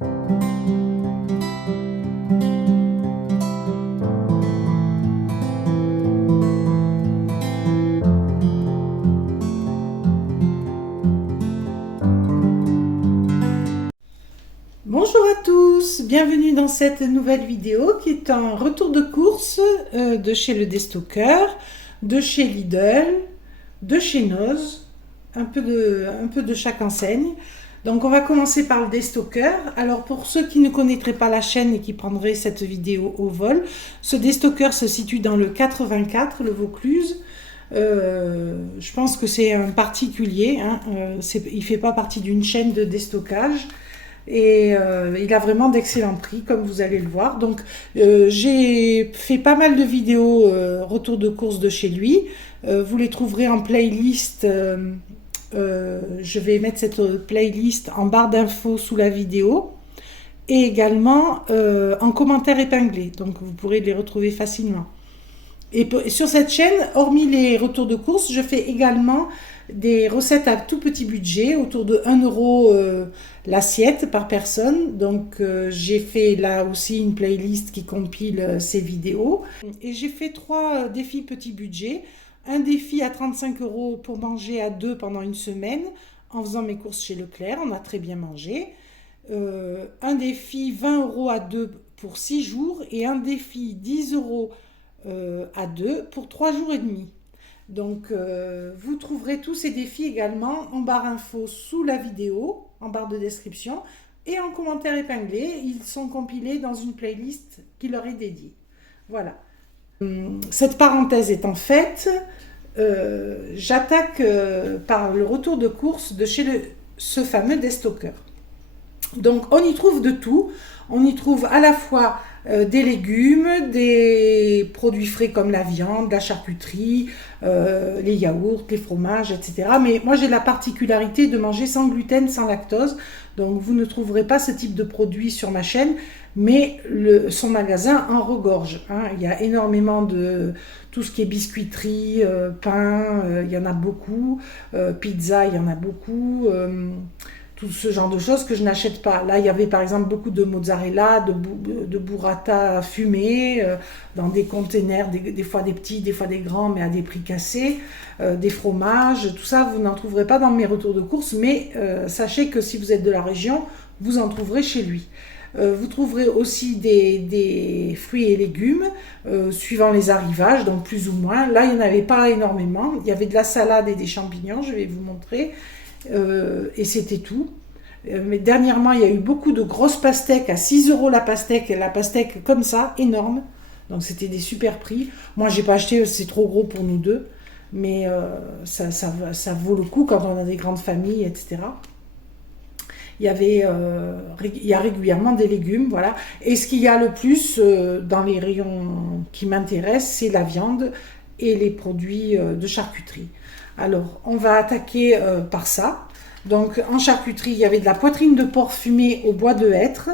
Bonjour à tous, bienvenue dans cette nouvelle vidéo qui est un retour de course de chez le Destocker, de chez Lidl, de chez Noz, un peu de chaque enseigne. Donc on va commencer par le Destocker. Alors pour ceux qui ne connaîtraient pas la chaîne et qui prendraient cette vidéo au vol, ce Destocker se situe dans le 84, le Vaucluse. Je pense que c'est un particulier, hein, il ne fait pas partie d'une chaîne de déstockage. Et il a vraiment d'excellents prix comme vous allez le voir. Donc j'ai fait pas mal de vidéos retour de course de chez lui. Vous les trouverez en playlist. Je vais mettre cette playlist en barre d'infos sous la vidéo et également en commentaire épinglé, donc vous pourrez les retrouver facilement. Et sur cette chaîne, hormis les retours de course, je fais également des recettes à tout petit budget, autour de 1 euro l'assiette par personne. Donc j'ai fait là aussi une playlist qui compile ces vidéos. Et j'ai fait 3 défis petit budget. Un défi à 35 € pour manger à 2 pendant une semaine, en faisant mes courses chez Leclerc, on a très bien mangé. Un défi 20 € à 2 pour 6 jours et un défi 10 € à 2 pour 3 jours et demi. Donc vous trouverez tous ces défis également en barre info sous la vidéo, en barre de description et en commentaire épinglé. Ils sont compilés dans une playlist qui leur est dédiée. Voilà. Cette parenthèse étant faite, j'attaque par le retour de course de chez ce fameux Destocker. Donc on y trouve de tout. On y trouve à la fois des légumes, des produits frais comme la viande, la charcuterie, les yaourts, les fromages, etc. Mais moi j'ai la particularité de manger sans gluten, sans lactose. Donc vous ne trouverez pas ce type de produit sur ma chaîne, mais son magasin en regorge. Hein. Il y a énormément de tout ce qui est biscuiterie, pain, il y en a beaucoup, pizza, il y en a beaucoup. Tout ce genre de choses que je n'achète pas. Là, il y avait par exemple beaucoup de mozzarella, de burrata fumé, dans des containers, des fois des petits, des fois des grands, mais à des prix cassés, des fromages, tout ça, vous n'en trouverez pas dans mes retours de course, mais sachez que si vous êtes de la région, vous en trouverez chez lui. Vous trouverez aussi des fruits et légumes, suivant les arrivages, donc plus ou moins. Là, il n'y en avait pas énormément. Il y avait de la salade et des champignons, je vais vous montrer. Et c'était tout. Mais dernièrement, il y a eu beaucoup de grosses pastèques à 6 € la pastèque comme ça, énorme. Donc c'était des super prix. Moi, j'ai pas acheté, c'est trop gros pour nous deux. Mais ça vaut le coup quand on a des grandes familles, etc. Il y a régulièrement des légumes, voilà. Et ce qu'il y a le plus dans les rayons qui m'intéressent, c'est la viande et les produits de charcuterie. Alors, on va attaquer par ça. Donc, en charcuterie, il y avait de la poitrine de porc fumée au bois de hêtre,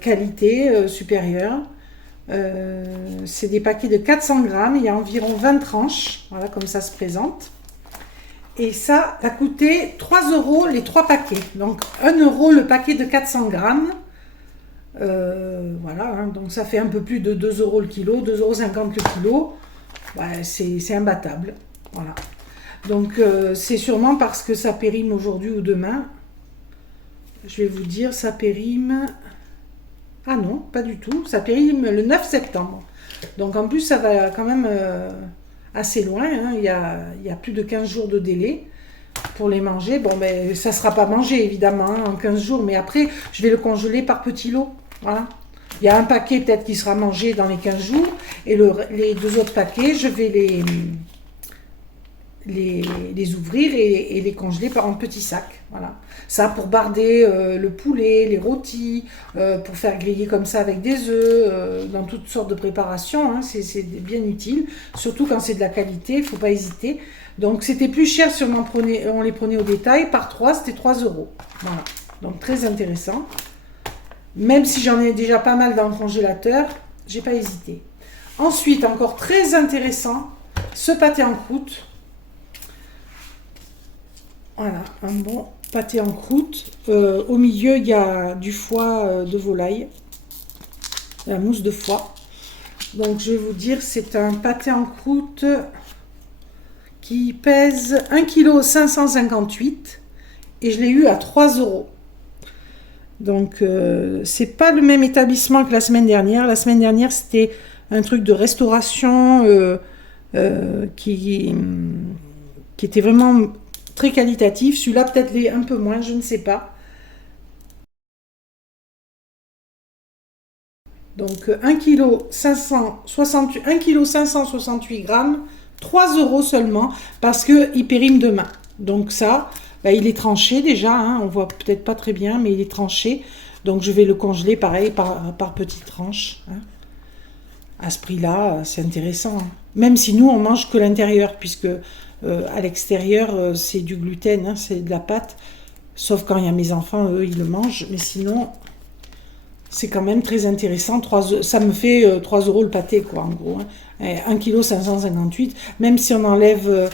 qualité supérieure. C'est des paquets de 400 grammes, il y a environ 20 tranches, voilà comme ça se présente. Et ça a coûté 3 € les 3 paquets. Donc, 1 € le paquet de 400 grammes. Voilà, hein, donc ça fait un peu plus de 2 € le kilo, 2,50 € le kilo. Ouais, c'est imbattable. Voilà. Donc c'est sûrement parce que ça périme aujourd'hui ou demain. Je vais vous dire, ça périme... Ah non, pas du tout. Ça périme le 9 septembre. Donc en plus, ça va quand même assez loin. Hein. Il y a plus de 15 jours de délai pour les manger. Bon, ben, ça ne sera pas mangé évidemment hein, en 15 jours. Mais après, je vais le congeler par petits lots. Voilà. Il y a un paquet peut-être qui sera mangé dans les 15 jours. Et les 2 autres paquets, je vais les ouvrir et les congeler en petits sacs. Voilà. Ça pour barder le poulet, les rôtis, pour faire griller comme ça avec des œufs, dans toutes sortes de préparations. Hein, c'est bien utile, surtout quand c'est de la qualité, il ne faut pas hésiter. Donc c'était plus cher si on les prenait au détail. Par 3, c'était 3 €. Voilà. Donc très intéressant. Même si j'en ai déjà pas mal dans le congélateur, j'ai pas hésité. Ensuite, encore très intéressant, ce pâté en croûte. Voilà, un bon pâté en croûte. Au milieu, il y a du foie de volaille, la mousse de foie. Donc, je vais vous dire, c'est un pâté en croûte qui pèse 1,558 kg et je l'ai eu à 3 €. Donc, c'est pas le même établissement que la semaine dernière. La semaine dernière, c'était un truc de restauration qui était vraiment très qualitatif. Celui-là, peut-être un peu moins, je ne sais pas. Donc, 1,568 kg, 3 € seulement, parce qu'il périme de main. Donc ça, bah, il est tranché déjà, hein, on voit peut-être pas très bien, mais il est tranché. Donc je vais le congeler pareil par petites tranches. Hein. À ce prix-là, c'est intéressant. Hein. Même si nous, on mange que l'intérieur, puisque à l'extérieur, c'est du gluten, hein, c'est de la pâte. Sauf quand il y a mes enfants, eux, ils le mangent. Mais sinon, c'est quand même très intéressant. Ça me fait 3 € le pâté, quoi, en gros. Hein. 1,558 kg. Même si on enlève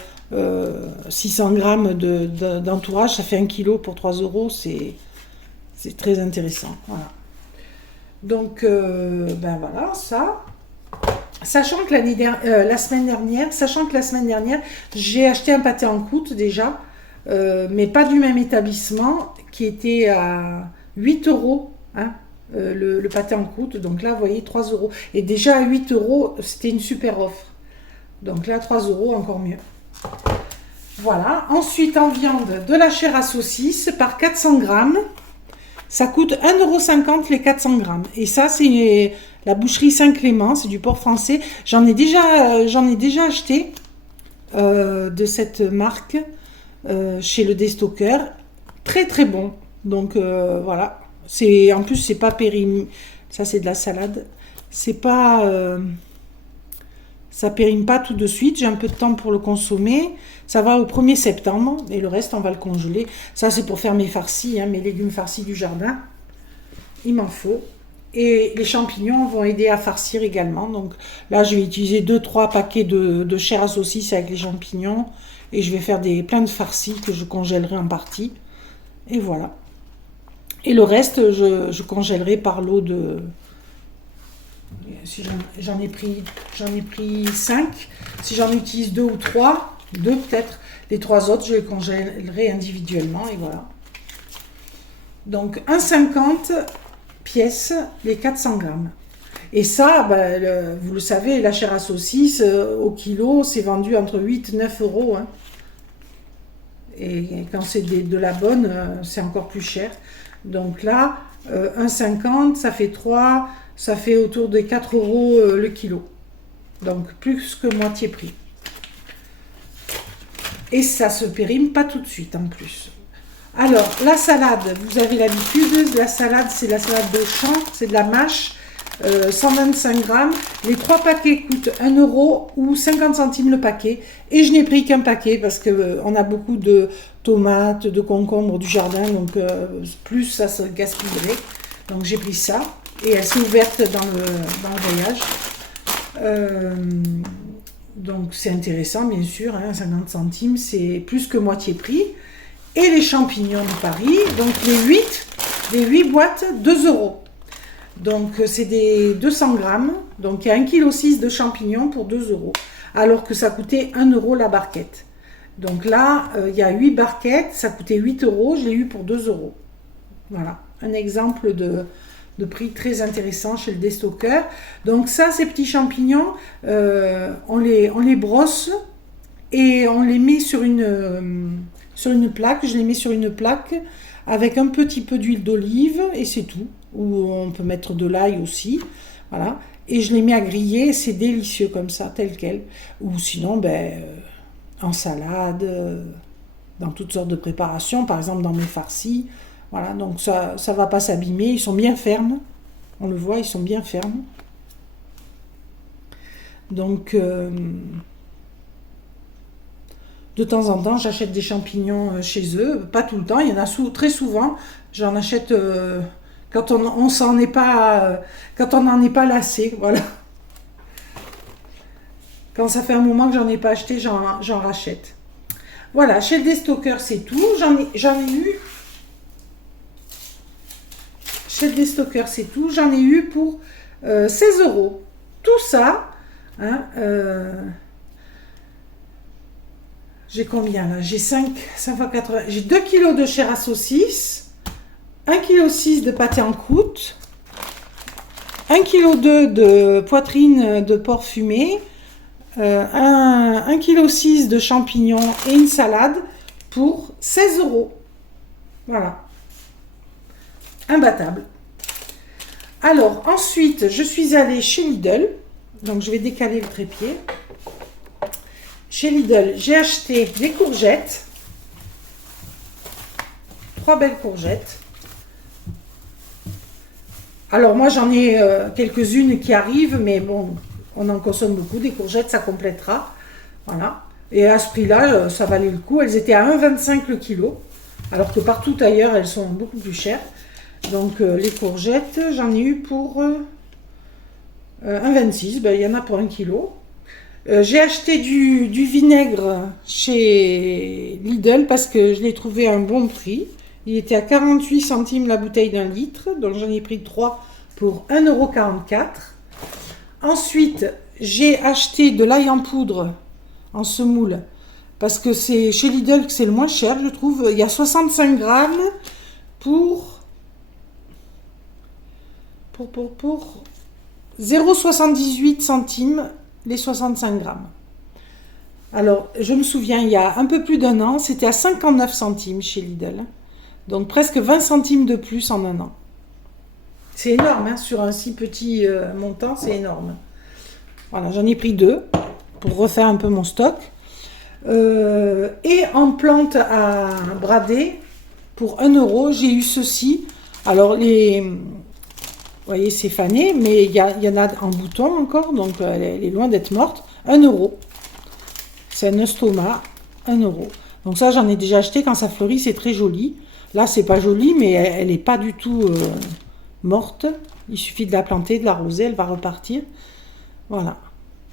600 grammes d'entourage, ça fait 1 kg pour 3 €. C'est très intéressant. Voilà. Donc, ben voilà, ça. Sachant que la semaine dernière, j'ai acheté un pâté en croûte déjà, mais pas du même établissement, qui était à 8 €. Hein, le pâté en croûte. Donc là, vous voyez, 3 €. Et déjà à 8 €, c'était une super offre. Donc là, 3 €, encore mieux. Voilà. Ensuite, en viande, de la chair à saucisse par 400 grammes. Ça coûte 1,50 € les 400 grammes. Et ça, c'est la boucherie Saint-Clément, c'est du porc français. J'en ai déjà acheté de cette marque chez le Destocker. Très très bon. Donc voilà. En plus, c'est pas périmé. Ça, c'est de la salade. C'est pas... ça périme pas tout de suite. J'ai un peu de temps pour le consommer. Ça va au 1er septembre. Et le reste, on va le congeler. Ça, c'est pour faire mes farcis, hein, mes légumes farcis du jardin. Il m'en faut. Et les champignons vont aider à farcir également. Donc là, je vais utiliser 2-3 paquets de chair à saucisse avec les champignons. Et je vais faire plein de farcis que je congèlerai en partie. Et voilà. Et le reste, je congèlerai par lot de... Si j'en ai pris 5. Si j'en utilise 2 ou 3, 2 peut-être. Les 3 autres, je les congèlerai individuellement. Et voilà. Donc, 1,50 pièces, les 400 grammes. Et ça, ben, vous le savez, la chair à saucisse, au kilo, c'est vendu entre 8 et 9 €. Hein. Et quand c'est de la bonne, c'est encore plus cher. Donc là, 1,50, ça fait 3, ça fait autour de 4 € le kilo. Donc plus que moitié prix. Et ça se périme pas tout de suite en plus. Alors, la salade, vous avez l'habitude, la salade, c'est la salade de champ, c'est de la mâche, 125 grammes. Les 3 paquets coûtent 1 € ou 50 centimes le paquet. Et je n'ai pris qu'un paquet parce qu'on a beaucoup de tomates, de concombres du jardin, donc plus ça se gaspillerait. Donc j'ai pris ça et elle s'est ouverte dans le voyage. Donc c'est intéressant, bien sûr, hein, 50 centimes, c'est plus que moitié prix. Et les champignons de Paris, donc les 8 boîtes, 2 €. Donc c'est des 200 grammes, donc il y a 1,6 kg de champignons pour 2 €, alors que ça coûtait 1 € la barquette. Donc là, il y a 8 barquettes, ça coûtait 8 €, je l'ai eu pour 2 €. Voilà, un exemple de prix très intéressant chez le Destocker. Donc ça, ces petits champignons, on les brosse et on les met sur une plaque. Je les mets sur une plaque avec un petit peu d'huile d'olive et c'est tout. Ou on peut mettre de l'ail aussi. Voilà. Et je les mets à griller, c'est délicieux comme ça, tel quel. Ou sinon, en salade, dans toutes sortes de préparations, par exemple dans mes farcis. Voilà, donc ça ne va pas s'abîmer. Ils sont bien fermes. On le voit, ils sont bien fermes. Donc, de temps en temps, j'achète des champignons chez eux. Pas tout le temps, il y en a très souvent. J'en achète quand on n'en est pas lassé. Voilà. Quand ça fait un moment que j'en ai pas acheté, j'en rachète. Voilà, chez le Destocker, c'est tout. J'en ai eu. Chez le Destocker, c'est tout. J'en ai eu pour 16 euros. Tout ça, hein, j'ai combien là? J'ai 5 fois 80. J'ai 2 kg de chair à saucisse, 1,6 kg de pâté en croûte, 1,2 kg de poitrine de porc fumé, 1,6 kg de champignons et une salade pour 16 euros. Voilà. Imbattable. Alors, ensuite, je suis allée chez Lidl. Donc, je vais décaler le trépied. Chez Lidl, j'ai acheté des courgettes. 3 belles courgettes. Alors, moi, j'en ai quelques-unes qui arrivent, mais bon, on en consomme beaucoup. Des courgettes, ça complétera. Voilà. Et à ce prix-là, ça valait le coup. Elles étaient à 1,25 le kilo. Alors que partout ailleurs, elles sont beaucoup plus chères. Donc, les courgettes, j'en ai eu pour 1,26. Ben, il y en a pour 1 kilo. J'ai acheté du vinaigre chez Lidl parce que je l'ai trouvé à un bon prix. Il était à 48 centimes la bouteille d'1 litre. Donc, j'en ai pris 3 pour 1,44 €. Ensuite, j'ai acheté de l'ail en poudre en semoule. Parce que c'est chez Lidl que c'est le moins cher, je trouve. Il y a 65 grammes pour 0,78 centimes les 65 grammes. Alors, je me souviens, il y a un peu plus d'un an, c'était à 59 centimes chez Lidl. Donc, presque 20 centimes de plus en un an. C'est énorme, hein, sur un si petit montant, c'est énorme. Voilà, j'en ai pris 2 pour refaire un peu mon stock. Et en plantes à brader, pour 1 €, j'ai eu ceci. Alors, vous voyez, c'est fané, mais il y en a en bouton encore, donc elle est loin d'être morte. 1 €. C'est un ostoma, 1 €. Donc ça, j'en ai déjà acheté quand ça fleurit, c'est très joli. Là, c'est pas joli, mais elle n'est pas du tout morte. Il suffit de la planter, de l'arroser, elle va repartir. Voilà.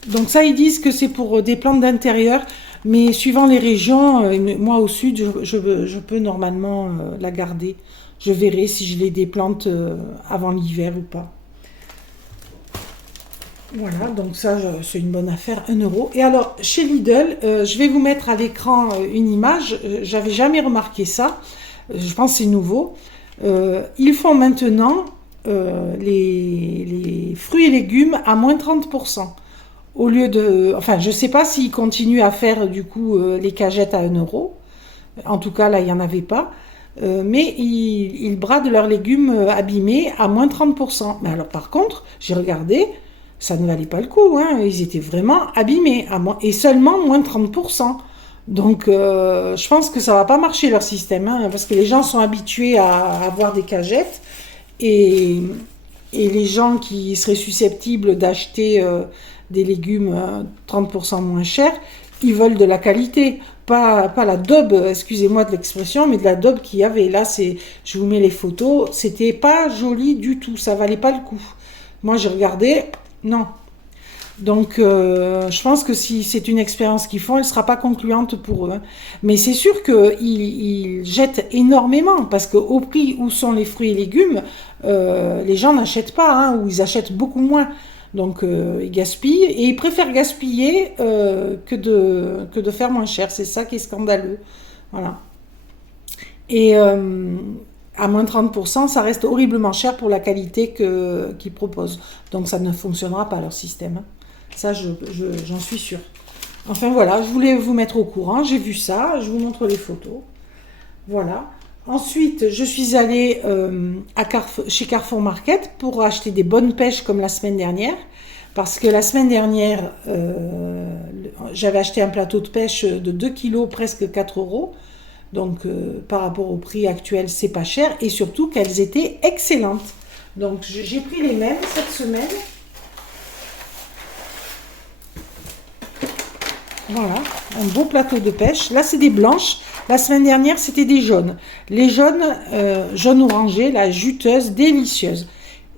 Donc ça, ils disent que c'est pour des plantes d'intérieur, mais suivant les régions, moi au sud, je peux normalement la garder. Je verrai si je l'ai des plantes avant l'hiver ou pas. Voilà, donc ça, c'est une bonne affaire, 1 €. Et alors, chez Lidl, je vais vous mettre à l'écran une image. J'avais jamais remarqué ça. Je pense que c'est nouveau. Ils font maintenant les fruits et légumes à moins 30%. Au lieu de... Enfin, je ne sais pas s'ils continuent à faire du coup les cagettes à 1 €. En tout cas, là, il n'y en avait pas. Mais ils bradent leurs légumes abîmés à moins 30%. Mais alors, par contre, j'ai regardé, ça ne valait pas le coup. Hein. Ils étaient vraiment abîmés, et seulement moins 30%. Donc, je pense que ça ne va pas marcher leur système, hein, parce que les gens sont habitués à avoir des cagettes. Et les gens qui seraient susceptibles d'acheter des légumes 30% moins chers, ils veulent de la qualité. Pas la daube, excusez-moi de l'expression, mais de la daube qu'il y avait. Là, je vous mets les photos, c'était pas joli du tout, ça valait pas le coup. Moi, j'ai regardé, non. Donc, je pense que si c'est une expérience qu'ils font, elle ne sera pas concluante pour eux. Hein. Mais c'est sûr qu'ils jettent énormément, parce qu'au prix où sont les fruits et légumes, les gens n'achètent pas, hein, ou ils achètent beaucoup moins. Donc, ils gaspillent, et ils préfèrent gaspiller que de faire moins cher. C'est ça qui est scandaleux. Voilà. Et à moins 30%, ça reste horriblement cher pour la qualité qu'ils proposent. Donc, ça ne fonctionnera pas, leur système. Hein. Ça, j'en suis sûre. Enfin, voilà, je voulais vous mettre au courant. J'ai vu ça, je vous montre les photos. Voilà. Ensuite, je suis allée chez Carrefour Market pour acheter des bonnes pêches comme la semaine dernière. Parce que la semaine dernière, j'avais acheté un plateau de pêche de 2 kilos, presque 4 €. Donc, par rapport au prix actuel, c'est pas cher. Et surtout qu'elles étaient excellentes. Donc, j'ai pris les mêmes cette semaine. Voilà, un beau plateau de pêche. Là, c'est des blanches. La semaine dernière, c'était des jaunes. Les jaunes, jaune orangé, la juteuse, délicieuse.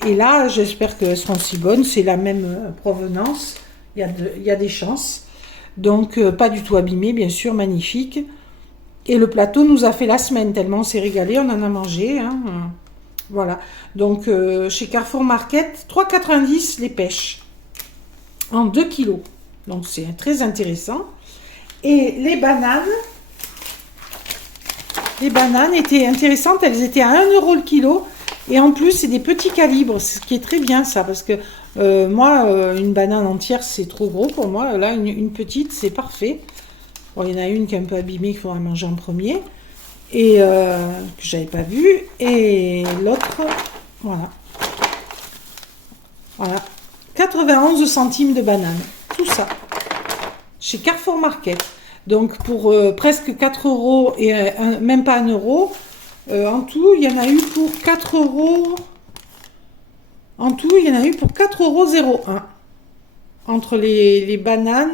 Et là, j'espère qu'elles seront aussi bonnes. C'est la même provenance. Il y a des chances. Donc, pas du tout abîmé, bien sûr, magnifique. Et le plateau nous a fait la semaine, tellement on s'est régalé, on en a mangé. Hein. Voilà. Donc, chez Carrefour Market, 3,90 les pêches. En 2 kilos. Donc, c'est très intéressant. Et les bananes étaient intéressantes. Elles étaient à 1 euro le kilo. Et en plus, c'est des petits calibres. Ce qui est très bien, ça. Parce que moi, une banane entière, c'est trop gros pour moi. Là, une petite, c'est parfait. Bon, il y en a une qui est un peu abîmée qu'il faudra manger en premier. Et que j'avais pas vu. Et l'autre, voilà. Voilà. 91 centimes de banane. Tout ça. Chez Carrefour Market. Donc pour presque 4 euros et même pas 1 euro. En tout, il y en a eu pour 4 euros. En tout, il y en a eu pour 4,01 €. Entre les bananes.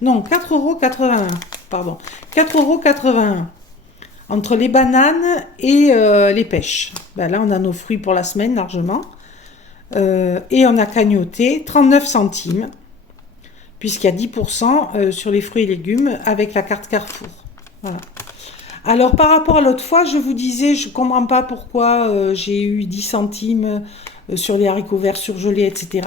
Non, 4,81 €. Pardon. 4,81 € entre les bananes et les pêches. Ben là, on a nos fruits pour la semaine largement. Et on a cagnoté 39 centimes, puisqu'il y a 10% sur les fruits et légumes avec la carte Carrefour. Voilà. Alors, par rapport à l'autre fois, je vous disais, je ne comprends pas pourquoi j'ai eu 10 centimes sur les haricots verts surgelés, etc.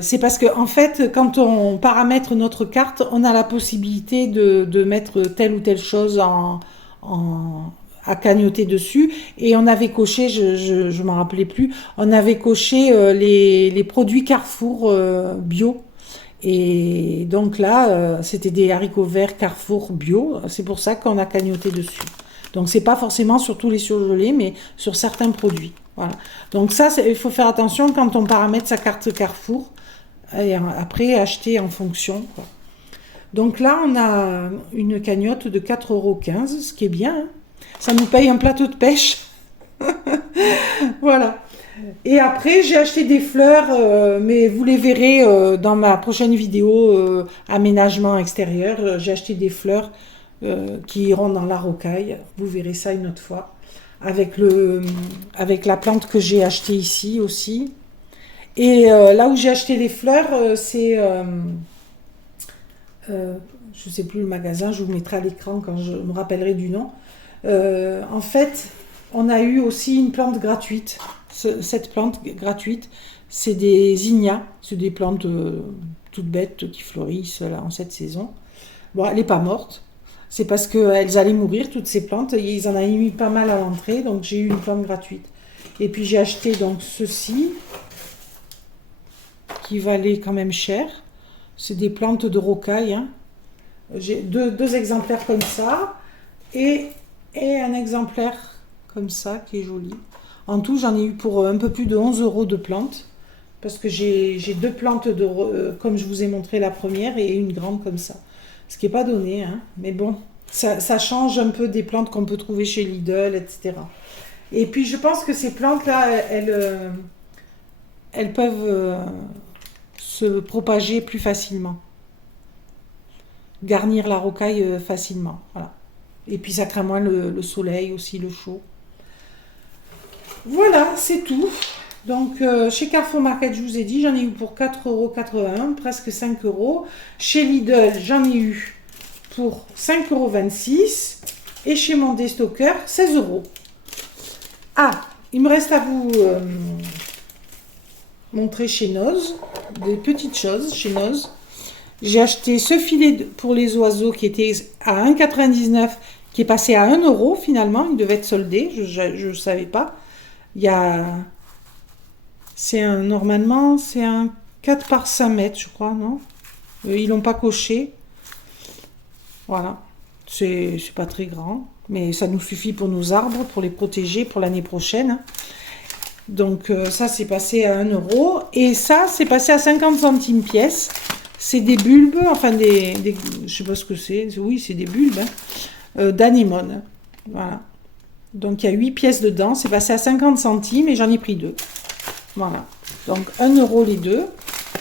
C'est parce que, en fait, quand on paramètre notre carte, on a la possibilité de mettre telle ou telle chose à cagnoter dessus, et on avait coché, je m'en rappelais plus, on avait coché les produits Carrefour bio, et donc là c'était des haricots verts Carrefour bio, c'est pour ça qu'on a cagnoté dessus. Donc c'est pas forcément sur tous les surgelés, mais sur certains produits. Voilà. Donc ça, il faut faire attention quand on paramètre sa carte Carrefour, et après acheter en fonction, quoi. Donc là, on a une cagnotte de 4,15 €, ce qui est bien, hein. Ça nous paye un plateau de pêche. Voilà. Et après, j'ai acheté des fleurs, mais vous les verrez dans ma prochaine vidéo aménagement extérieur. J'ai acheté des fleurs qui iront dans la rocaille. Vous verrez ça une autre fois. Avec la plante que j'ai achetée ici aussi. Et là où j'ai acheté les fleurs, c'est... je ne sais plus le magasin, je vous mettrai à l'écran quand je me rappellerai du nom. En fait, on a eu aussi une plante gratuite. Cette plante gratuite, c'est des zinnias. C'est des plantes toutes bêtes qui fleurissent là, en cette saison. Bon, elle n'est pas morte. C'est parce qu'elles allaient mourir, toutes ces plantes. Ils en avaient mis pas mal à l'entrée, donc j'ai eu une plante gratuite. Et puis j'ai acheté donc ceci, qui valait quand même cher. C'est des plantes de rocaille, hein. J'ai deux exemplaires comme ça. Et un exemplaire comme ça qui est joli. En tout, j'en ai eu pour un peu plus de 11 € de plantes, parce que j'ai deux plantes comme je vous ai montré la première, et une grande comme ça. Ce qui n'est pas donné, hein, mais bon, ça change un peu des plantes qu'on peut trouver chez Lidl, etc. Et puis je pense que ces plantes-là, elles peuvent se propager plus facilement. Garnir la rocaille facilement, voilà. Et puis ça craint moins le soleil aussi, le chaud. Voilà, c'est tout. Donc chez Carrefour Market, je vous ai dit, j'en ai eu pour 4,81 €, presque 5 €. Chez Lidl, j'en ai eu pour 5,26 €. Et chez mon déstocker, 16 €. Ah, il me reste à vous montrer chez Noz, des petites choses chez Noz. J'ai acheté ce filet pour les oiseaux qui était à 1,99 €, qui est passé à 1 € finalement. Il devait être soldé, je ne savais pas. Normalement, c'est un 4 par 5 mètres, je crois, non? Ils l'ont pas coché. Voilà. C'est pas très grand, mais ça nous suffit pour nos arbres, pour les protéger pour l'année prochaine. Donc ça, c'est passé à 1 €. Et ça, c'est passé à 50 centimes pièce. C'est des bulbes, enfin je sais pas ce que c'est. Oui, c'est des bulbes, hein, d'anémone. Voilà. Donc il y a 8 pièces dedans. C'est passé à 50 centimes et j'en ai pris 2. Voilà. Donc 1 € les deux.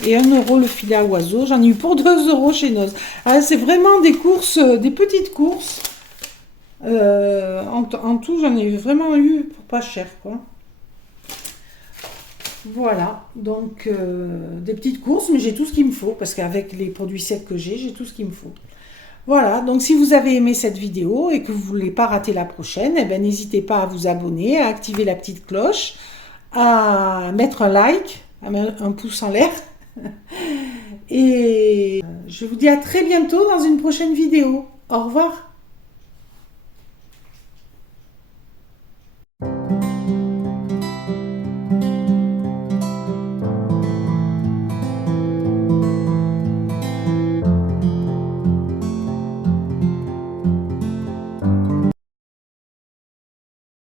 Et 1 € le filet à oiseaux. J'en ai eu pour 2 € chez Noz. Ah, c'est vraiment des courses, des petites courses. En tout, j'en ai vraiment eu pour pas cher, quoi. Voilà, donc des petites courses, mais j'ai tout ce qu'il me faut, parce qu'avec les produits secs que j'ai tout ce qu'il me faut. Voilà, donc si vous avez aimé cette vidéo et que vous ne voulez pas rater la prochaine, eh ben, n'hésitez pas à vous abonner, à activer la petite cloche, à mettre un like, à mettre un pouce en l'air. Et je vous dis à très bientôt dans une prochaine vidéo. Au revoir.